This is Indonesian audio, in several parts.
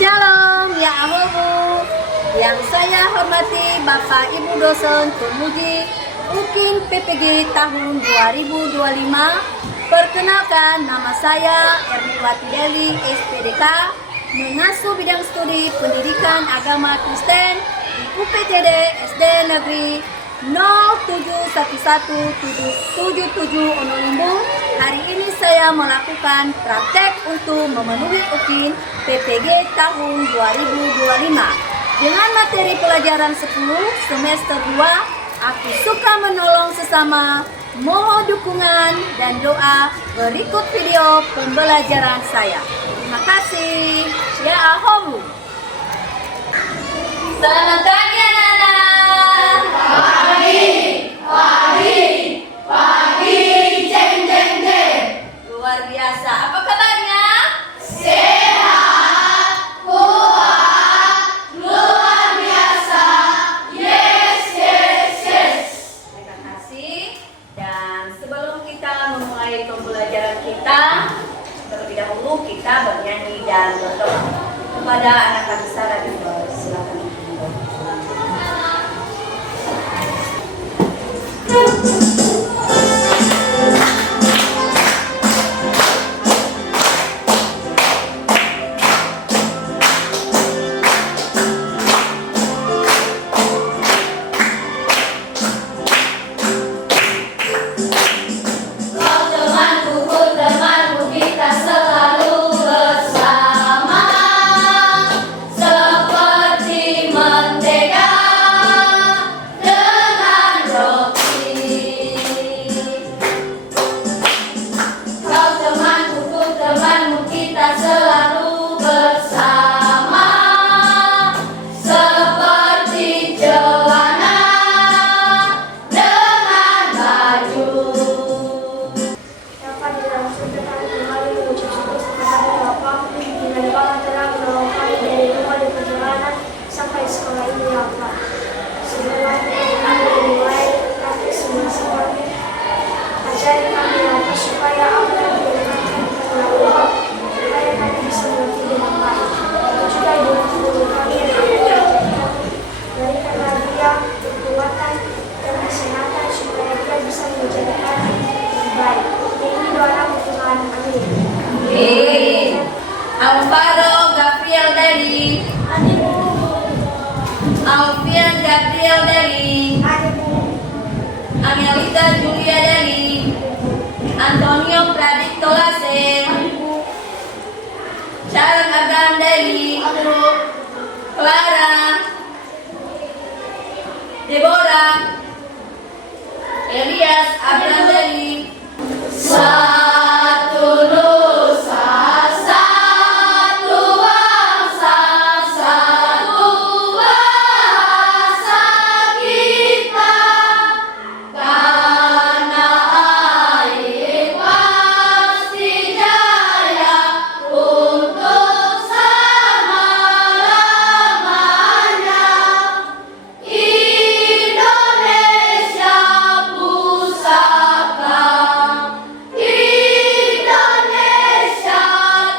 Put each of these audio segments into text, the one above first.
Shalom ya Ahobu. Yang saya hormati Bapak Ibu dosen pemuji UKIN PPG tahun 2025. Perkenalkan, nama saya Erniwati Deli, SPDK, mengasuh bidang studi pendidikan agama Kristen di UPTD SD Negeri 0711777 Onolimbu. Hari ini saya melakukan praktek untuk memenuhi UKIN PPG tahun 2025 dengan materi pelajaran 10 semester 2. Aku suka menolong sesama. Mohon dukungan dan doa. Berikut video pembelajaran saya. Terima kasih. Ya Ahobu. Selamat pagi anak-anak. Pagi, jeng jeng jeng. Luar biasa. Apa kabarnya? Sehat, kuat, luar biasa. Yes. Terima kasih. Dan sebelum kita memulai pembelajaran kita, terlebih dahulu kita bernyanyi dan berdoa kepada anak kami Sarah dan silakan. Alvaro Gabriel Deli, Alfian Gabriel Deli, Amelita Julia Deli, Antonio Pradipto Lase, Sharon Abraham Deli, Clara, Deborah, Elias Abraham Deli. Satu Nusa, satu bangsa, satu bahasa kita, karena air pasti jaya untuk selama-lamanya. Indonesia pusaka, Indonesia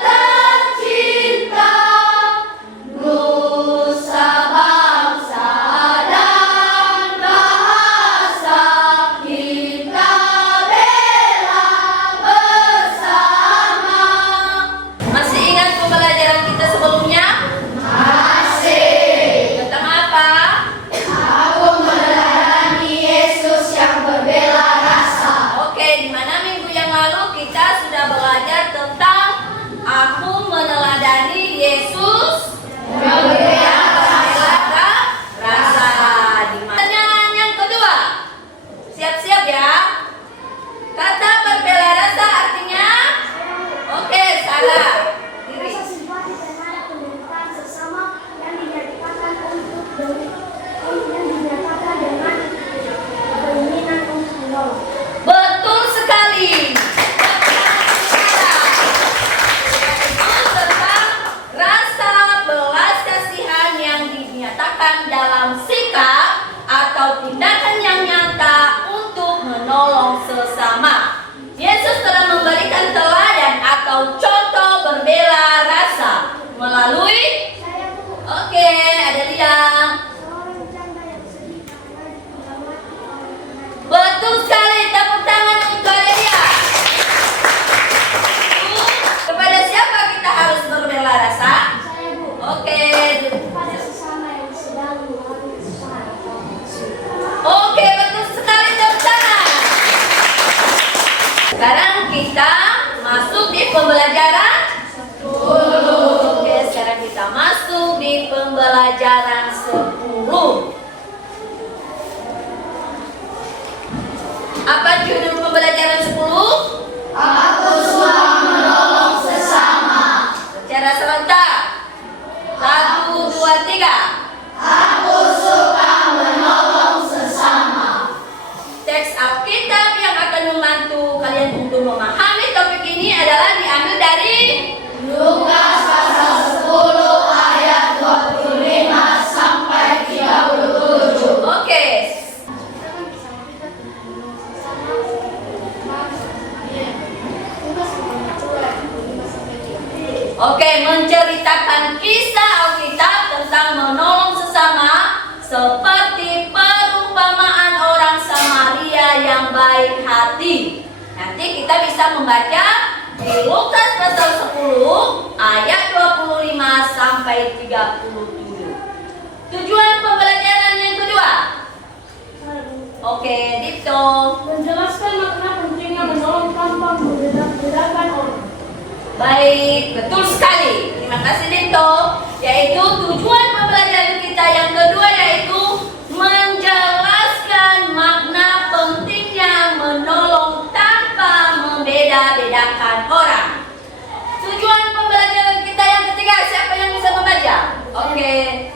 tercinta, nusa bangsa dan bahasa kita bela bersama. Masih ingat pembelajaran kita sebelumnya? Masih. Tentang apa? Aku meneladani Yesus yang berbela rasa. Oke, di mana minggu yang lalu kita sudah belajar tentang aku meneladani Yesus yang berbela rasa. Di mana? Pertanyaan yang kedua. Siap-siap ya. Kata berbela rasa artinya? Oke, salah. Diri. Rasa simpati terhadap penderitaan sesama yang dinyatakan dengan keinginan untuk menolong. Betul sekali. Itu tentang rasa serentak. 1, 2, 3. Teks Alkitab yang akan membantu kalian untuk memahami topik ini adalah diambil dari Lukas pasal 10 ayat 25 sampai 37. Oke. Oke, menceritakan kisah Alkitab tentang menolong sesama seperti perumpamaan orang Samaria yang baik hati. Nanti kita bisa membaca di Lukas pasal 10 ayat 25 sampai 37. Tujuan pembelajaran yang kedua. Oke, Dipto. Menjelaskan makna pentingnya menolong tanpa membeda-bedakan orang. Baik, betul sekali. Terima kasih Dito. Yaitu tujuan pembelajaran kita yang kedua yaitu menjelaskan makna pentingnya menolong tanpa membeda-bedakan orang. Tujuan pembelajaran kita yang ketiga, siapa yang bisa membaca? Oke.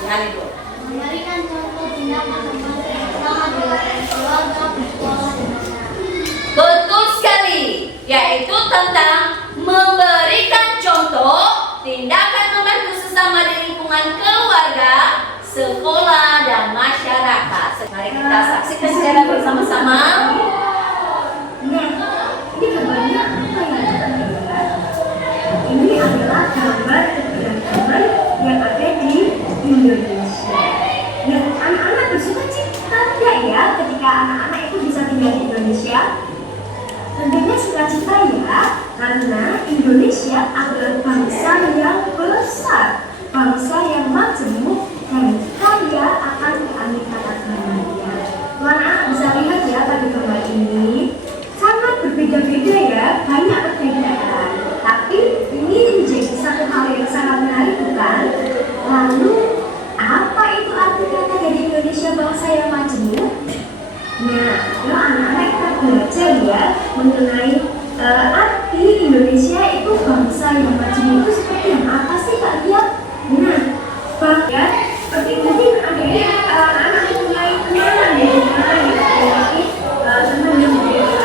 Si Hari dulu. Memberikan contoh tindakan membantu bersama dengan keluarga, sekolah, dan masyarakat. Betul sekali, yaitu tentang memberikan contoh tindakan membantu sesama di lingkungan keluarga, sekolah, dan masyarakat. Mari kita saksikan secara bersama-sama. Nah, ini gambarnya apa ya? Ini adalah gambar keberagaman yang ada di Indonesia. Nah, anak-anak bersuka cita tidak ya ketika anak-anak itu bisa tinggal di Indonesia? Tentunya sukacita ya, karena Indonesia adalah bangsa yang besar, bangsa yang majemuk dan kaya akan keanekaragamannya. Anak-anak bisa lihat ya pada gambar ini, sangat berbeda-beda ya, banyak perbedaan. Tapi ini menjadi satu hal yang sangat menarik bukan? Lalu apa itu arti kata dari Indonesia bangsa yang majemuk? Nah, kalau anak-anak kita belajar ya mengenai arti Indonesia itu bangsa yang majemuk itu seperti yang apa sih Kak Dia? Nah, ya, seperti mungkin adanya anak-anak mulai kenalan teman yang berbeda.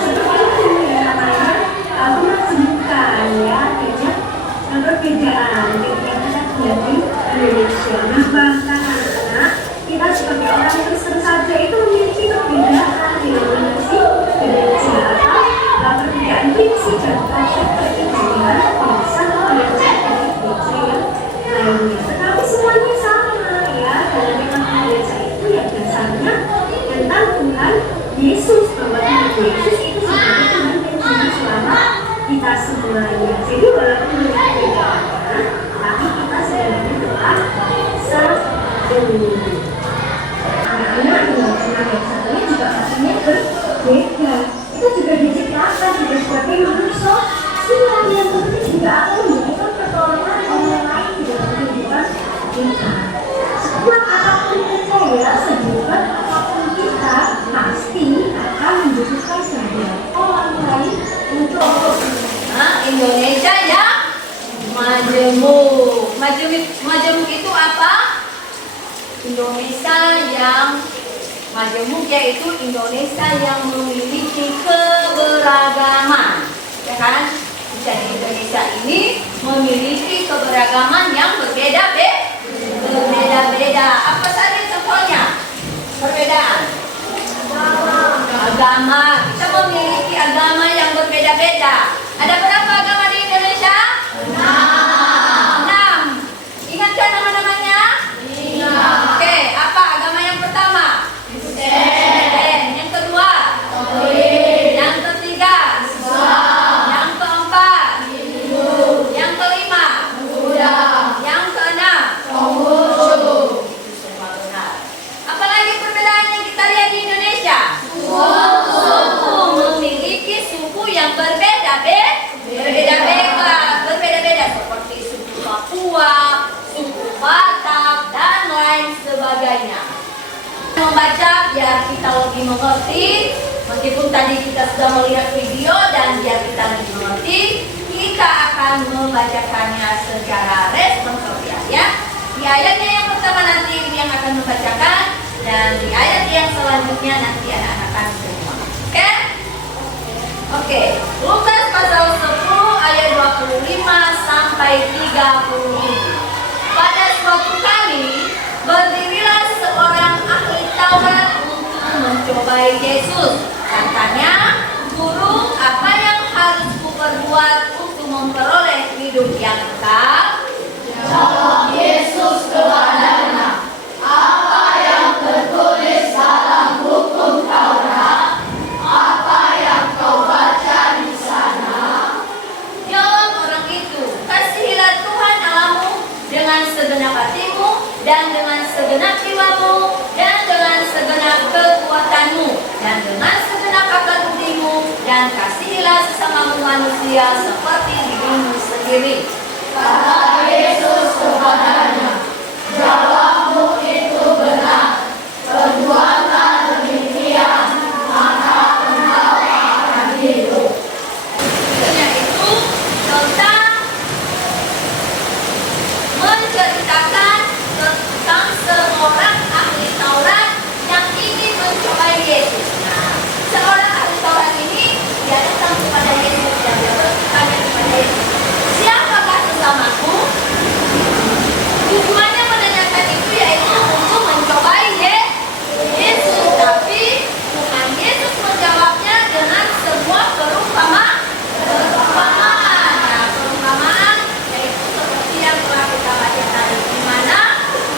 Seperti itu ya namanya kemajemukan ya, kayaknya perbedaan yang kita lihat di Indonesia. Nah, bahkan anak-anak kita sebagai orang Kristen saja itu memiliki perbedaan yang mana sih? Perbedaan perbedaan prinsip dan praktek beribadah bisa belajar dari gereja yang lainnya. Tetapi semuanya sama ya, dalam memang gereja itu ya dasarnya tentang Tuhan Yesus, bahwa Tuhan Yesus itu sebagai Tuhan dan Juru Selamat kita semuanya. Jadi walaupun berbeda, tapi kita sebenarnya tetap satu. Anak-anak dengan anak yang satunya juga pastinya berbeda. Itu juga diciptakan juga sebagai manusia sosial yang penting juga akan memberikan pertolongan orang lain di dalam kehidupan kita. Sekuat apapun kita ya, sehebat apapun kita pasti akan membutuhkan sebagian orang lain untuk Indonesia yang majemuk. Majemuk itu apa? Indonesia yang majemuk yaitu Indonesia yang memiliki keberagaman, ya kan? Jadi Indonesia ini memiliki keberagaman yang berbeda-beda. Apa saja contohnya? Perbedaan. Agama. Kita memiliki agama yang berbeda-beda. Ada berapa agama di Indonesia? 6. Ingatkan nama-namanya? Oke, apa agama yang pertama? Kristen. Yang kedua? Katolik. Yang ketiga? Islam. Yang keempat? Hindu. Yang kelima? Buddha. Yang keenam? Konghucu. Semua benar. Apalagi perbedaan yang kita lihat di Indonesia? Suku. Memiliki suku yang berbeda-beda seperti suku Papua, suku Batak, dan lain sebagainya. Membaca biar kita lebih mengerti, meskipun tadi kita sudah melihat video dan biar kita lebih mengerti, kita akan akan membacakannya secara responsorial ya. Di ayatnya yang pertama nanti yang akan membacakan, dan di ayat yang selanjutnya nanti anak-anak semua. Oke? Oke. Lukas pasal 10 ayat 25 sampai 37. Pada suatu kali berdirilah seorang ahli Taurat untuk mencobai Yesus. Katanya, "Guru, apa yang harus kuperbuat untuk memperoleh hidup yang kekal?" Jawab Yesus kepadanya, "Apa yang tertulis dalam hukum Taurat? Apa yang kau baca di sana?" Jawab orang itu, "Kasihilah Tuhan Allahmu dengan segenap hatimu, dan dengan segenap jiwamu, dan dengan segenap kekuatanmu, dan dengan segenap akal budimu, dan kasihilah sesamamu manusia seperti dirimu sendiri." Kata Yesus kepadanya, "Jawabmu itu benar. Perbuatlah demikian, maka engkau akan hidup." Yaitu tentang menceritakan tentang seorang ahli Taurat yang ingin mencobai Yesus. Nah, seorang ahli Taurat ini dia datang kepada Yesus dan dia bertanya kepada Yesus, "Siapakah sesamaku?" Tujuannya menanyakan itu yaitu untuk mencobai Yesus, tapi Tuhan Yesus menjawabnya dengan sebuah perumpamaan. Nah, perumpamaan yaitu seperti yang telah kita baca tadi, di mana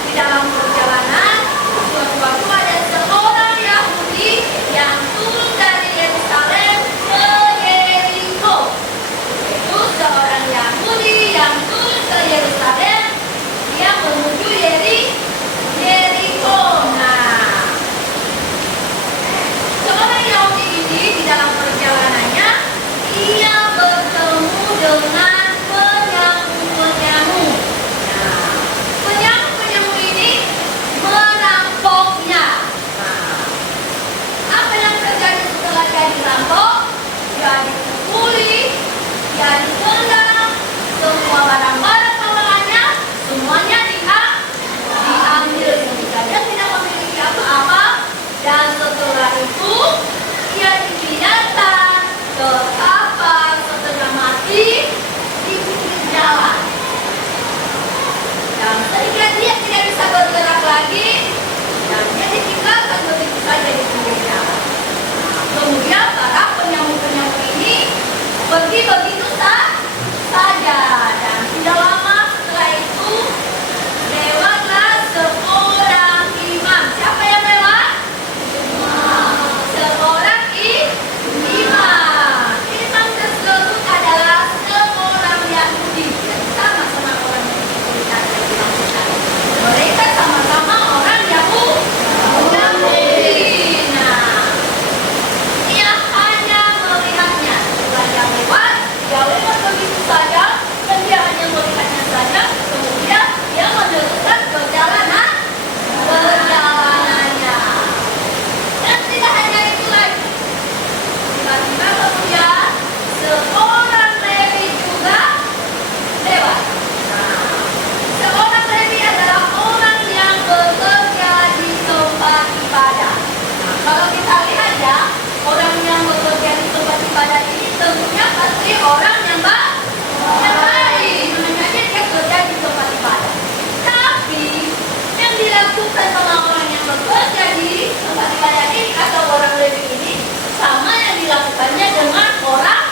di dalam perjalanan suatu waktu ada seorang Yahudi yang turun dari Yerusalem ke Yeriko. Itu seorang Yahudi yang turun ke Yerusalem, dia menuju Yeriko. Nah, seorang Yahudi ini di dalam perjalanannya ia bertemu dengan penyamu-penyamu. Nah, penyamu-penyamu ini merampoknya. Nah, apa yang terjadi setelah dia dirampok? Dia dipukuli, dia ditendang, semua barang-barang bawaannya semuanya diambil sehingga dia tidak memiliki apa-apa. Dan setelah itu ia dipindahkan ke kapal setengah mati di pinggir jalan. Dan sehingga dia tidak bisa bergerak lagi, dan dia ditinggalkan begitu saja di pinggir jalan. Nah, kemudian para penyamu-penyamu ini pergi begitu saja, dan tidak lama setelah itu lewatlah seorang imam. Siapa yang lewat? Seorang imam. Imam tersebut adalah seorang Yahudi. Sama-sama orang Yahudi. Mereka sama-sama orang Yahudi. Nah, dia hanya melihatnya. Setelah dia lewat begitu saja, dan dia hanya melihatnya saja. Kemudian dia meneruskan perjalanannya. Dan tidak hanya itu lagi. Tiba-tiba kemudian seorang Lewi juga lewat. Nah, seorang Lewi adalah orang yang bekerja di tempat ibadah. Nah, kalau kita lihat ya, orang yang bekerja di tempat ibadah ini tentunya pasti orang yang baik. Makanya dia kerja di tempat ibadah. Tapi yang dilakukan sama orang yang bekerja di tempat ibadah ini atau orang Lewi ini sama yang dilakukannya dengan orang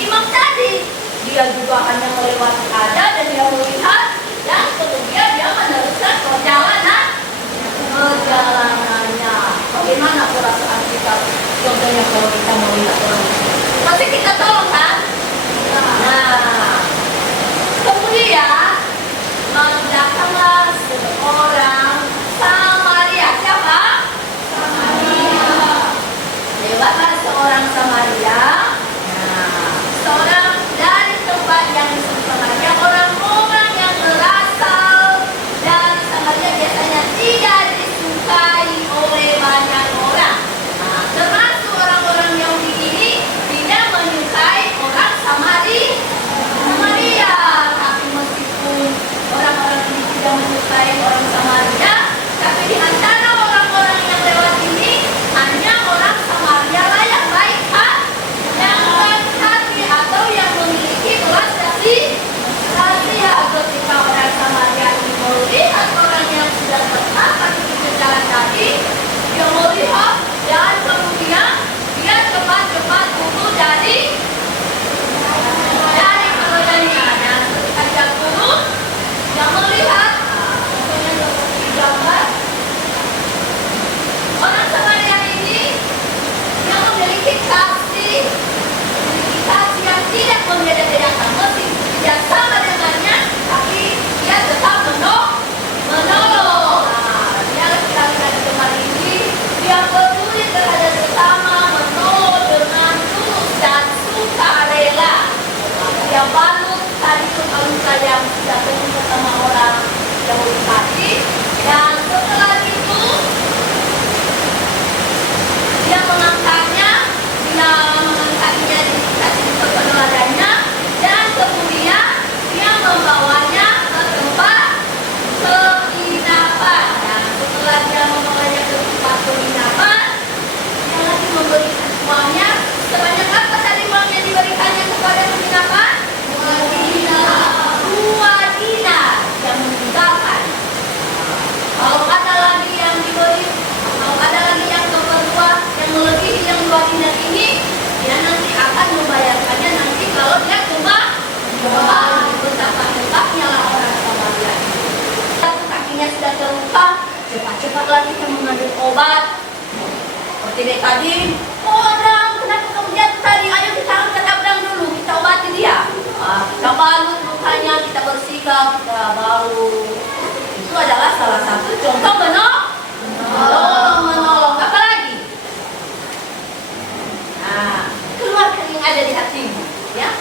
imam tadi. Dia juga hanya melewati ada dan dia melihat, dan kemudian dia meneruskan perjalanannya. Bagaimana perasaan kita contohnya kalau kita melihat orang itu? Pasti kita tolong kan? Nah, kemudian datanglah seorang Samaria. Siapa? Samaria. Lewatlah seorang Samaria. Nah, seorang dari tempat yang disebut Samaria, orang-orang yang berasal dari Samaria biasanya tidak disukai oleh banyak orang. Nah, termasuk orang-orang Yahudi ini tidak menyukai orang Samaria. sudah ketemu sama orang Yahudi tadi, dan setelah itu dia mengangkatnya dikasih ke peneladanya, dan kemudian dia membawanya ke tempat penginapan. Nah, setelah dia membawanya ke tempat penginapan, dia lagi memberikan uangnya. Sebanyak apa tadi uang yang diberikannya kepada penginapan? 2 dinar yang meninggalkan. Kalau ada lagi yang diberi, kalau ada lagi yang kedua yang melebihi yang 2 dinar ini, dia nanti akan membayarkannya nanti kalau dia kembali. Betapa hebatnya lah orang Samaria. Kakinya sudah terluka, cepat-cepat lagi dia mengambil obat. Seperti tadi, Abraham, kenapa kamu jatuh tadi? Ayo kita angkat Abraham dulu, kita obati dia. Kita balut lukanya, kita bersihkan, kita balut. Itu adalah salah satu contoh menolong. Apa lagi? Nah, keluarkan yang ada di hatimu, ya,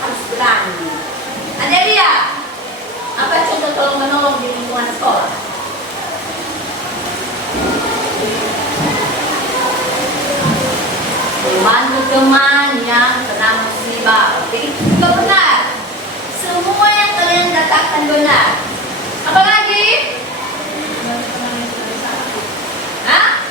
harus berani. Adelia, apa contoh tolong menolong di lingkungan sekolah? Membantu teman yang kena musibah. Oke, itu juga benar. Semua yang kalian katakan benar. Apa lagi? Hah?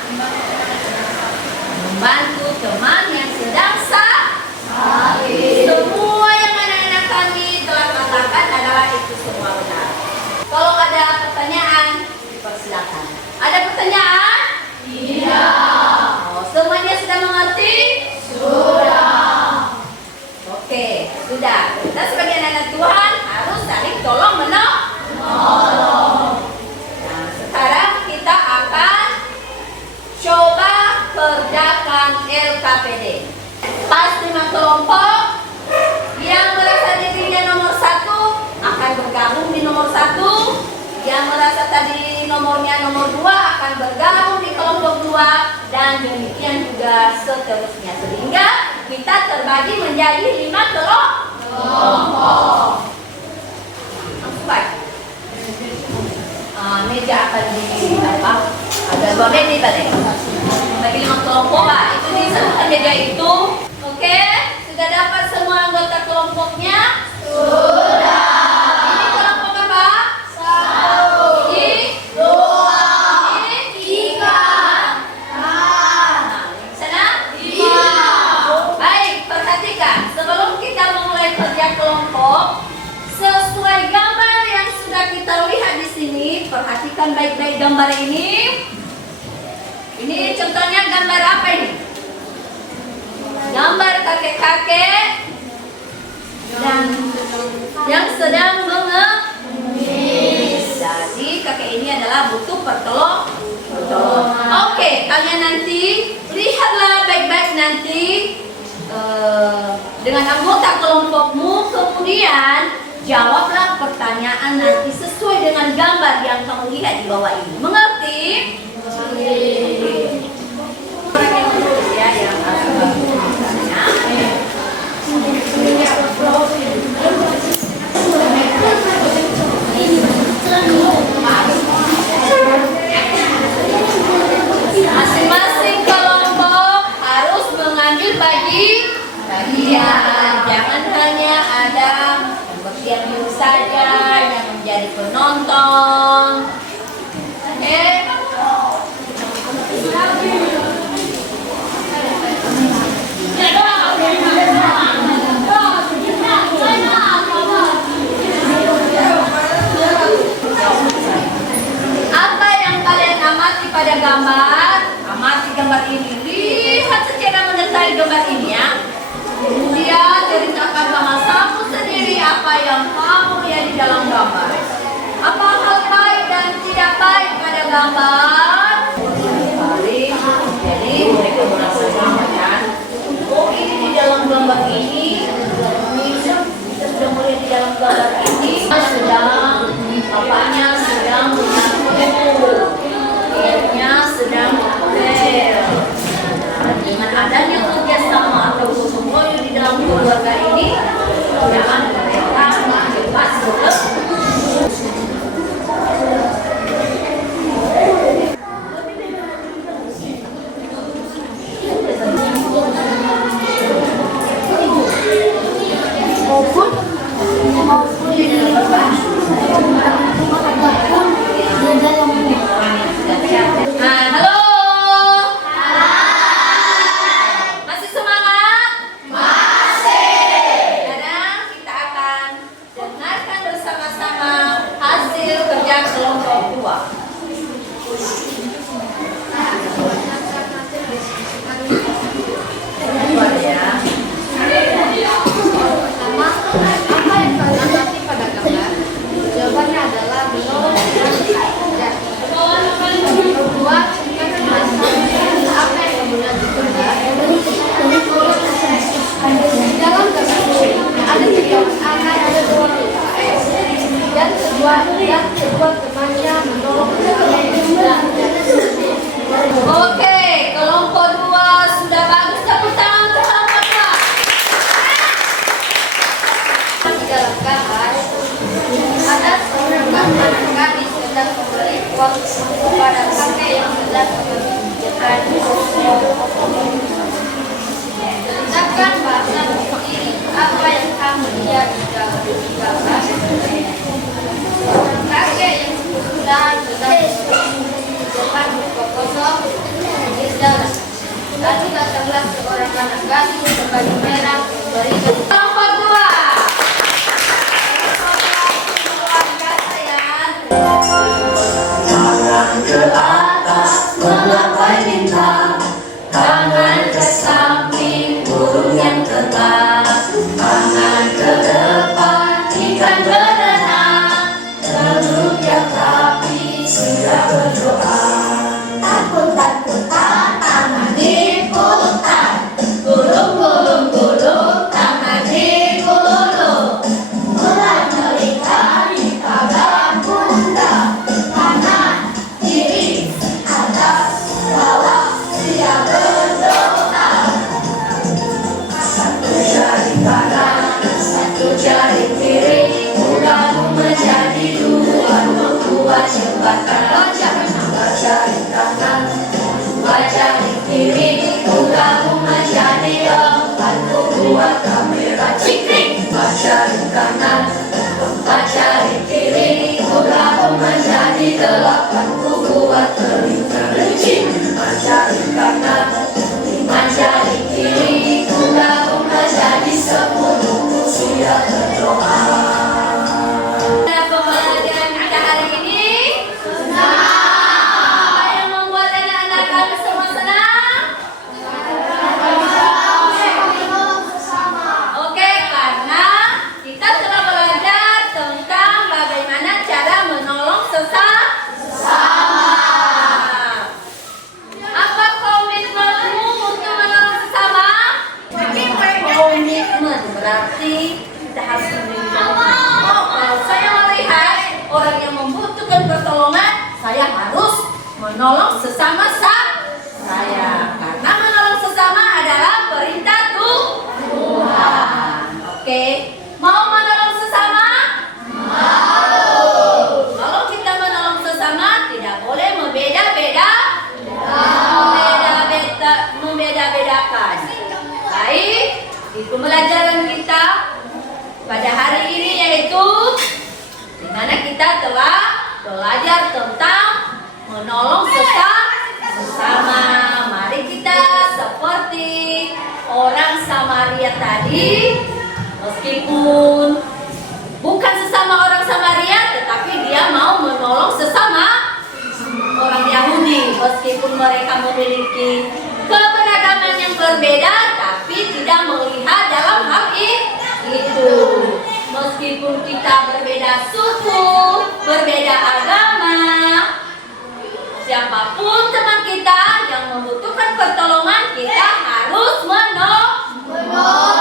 Membantu teman yang sedang sakit. Semua yang anak-anak kami telah katakan adalah itu semua benar. Kalau ada pertanyaan, dipersilakan. Ada pertanyaan? Iya. Oh, semuanya sudah mengerti? Sudah. Oke, sudah. Kita sebagai anak Tuhan harus saling tolong menolong. Nah, sekarang kita akan coba kerjakan LKPD. Pas 5 kelompok yang merasa dirinya nomor 1 akan bergabung di nomor 1. Yang merasa tadi nomornya nomor 2 akan bergabung di kelompok 2, dan demikian juga seterusnya sehingga kita terbagi menjadi 5 kelompok. Langsung baik. Meja akan di apa? Ada 2 meja tadi. Bagi 5 kelompok, Pak. Itu disebutkan meja itu. Oke, sudah dapat semua anggota kelompoknya? Sudah. Ini kelompok apa? 1, 2, 3. Nah, sana? 5. Baik, perhatikan. Sebelum kita memulai kerja kelompok, sesuai gambar yang sudah kita lihat di sini, perhatikan baik-baik gambar ini. Ini contohnya gambar apa ini? Gambar kakek-kakek dan yang sedang mengemis. Jadi kakek ini adalah butuh pertolongan. Oke, kalian nanti lihatlah baik-baik nanti dengan anggota kelompokmu, kemudian jawablah pertanyaan nanti sesuai dengan gambar yang kamu lihat di bawah ini. Mengerti? Orang yang menulis ya, yang harus masing-masing kelompok harus mengambil bagian. Jangan hanya ada bagian dulu saja yang menjadi penonton. Apa yang kalian amati pada gambar? Amati gambar ini. Lihat secara mendetail gambar ini ya. Kemudian ceritakan sama kamu sendiri apa yang kamu lihat di dalam gambar. Apa hal baik dan tidak baik pada gambar? Jadi mereka merasa kan? Oh, ini di dalam gambar ini. Kita sudah melihat di dalam gambar ini sedang bapaknya sedang mengaku, ibunya sedang ngepel. Dengan adanya kerjasama atau gotong royong di dalam keluarga ini, jangan mereka cepat buat temannya menolong Oke, kelompok 2 sudah bagus. Tepuk tangan untuk kelompok 2. di dalam kamar ada seorang anak gadis sedang memberi uang kepada kakek yang sedang mengerjakan. Ceritakan bahasa sendiri apa yang kamu lihat di dalam gambar. Seorang kakek yang sedang di depan buku kosong di jalan. Lalu datanglah seorang anak gadis berbaju merah memberikan Kelompok 2. Tangan ke atas menggapai bintang, tangan ke samping burung yang terbang, tangan ke depan ikan berenang, terlunjak tapi siap berdoa. Takut-takutan tangan diputar, gulung-gulung-gulung tangan digulung, mulai melingkar di pada pundak, kanan, kiri, atas, bawah, siap berdoa. Satu jari kanan, satu jari kiri, gabung menjadi dua, membuat jembatan. Dua jari kanan, dua jari kiri, gabung menjadi empat, membuat kamera cikring. Empat jari kanan, empat jari kiri, gabung menjadi delapan, membuat teling terlincing. Lima jari kanan, lima jari kiri, gabung menjadi 10, siap berdoa. Nah, pembelajaran kita hari ini apa yang membuat anak-anak kami semua senang? Oke, karena kita telah belajar tentang bagaimana cara menolong sesama. Apa komitmenmu untuk menolong sesama? Komitmen berarti kita harus memiliki. Oh, kalau saya melihat orang yang membutuhkan pertolongan, saya harus menolong sesama saya. Karena menolong sesama adalah perintah Tuhan. Oke, mau menolong sesama? Mau. Kalau kita menolong sesama, tidak boleh membeda-bedakan. Baik, di pembelajaran kita pada hari ini yaitu di mana kita telah belajar tentang menolong sesama. Mari kita seperti orang Samaria tadi, meskipun bukan sesama orang Samaria, tetapi dia mau menolong sesama orang Yahudi, meskipun mereka memiliki keberagaman yang berbeda, tapi tidak melihat dalam hal itu. Meskipun kita berbeda suku, berbeda agama, siapapun teman kita yang membutuhkan pertolongan, kita harus menolong.